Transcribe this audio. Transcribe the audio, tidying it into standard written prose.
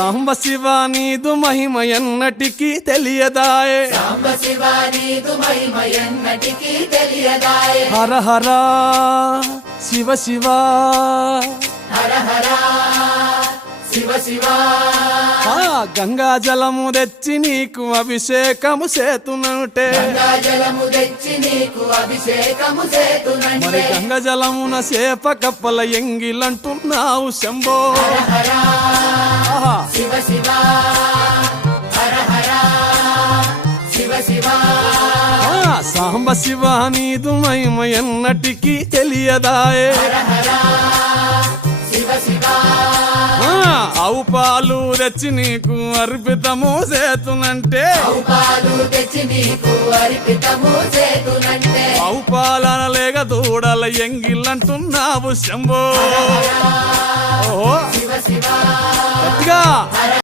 సాంబ శివ నీదు మహిమ ఎన్నటికీ తెలియదాయే సాంబ శివ నీదు మహిమ ఎన్నటికీ తెలియదాయే హర హర శివ శివ హర హర శివ శివ గంగా జలము తెచ్చి నీకు అభిషేకము చేతునంటే గంగా జలము తెచ్చి నీకు అభిషేకము మరి చేతునంటే గంగ జలమున సేప కప్పల ఎంగిలంటున్నావు శంభో హర హర ఆహా. శివ శివ హర హర శివ శివ సాంబ శివ నీదు మహిమ ఎన్నటికీ తెలియదాయే హర హర శివ శివ ఆవు పాలు తెచ్చి నీకు అర్పితము చేతునంటే పాలు తెచ్చి నీకు అర్పితము చేతునంటే ఆవు పాలన లేక దూడల ఎంగిలంటున్నావు శంభో ఓహో శివ శివ గట్టిగా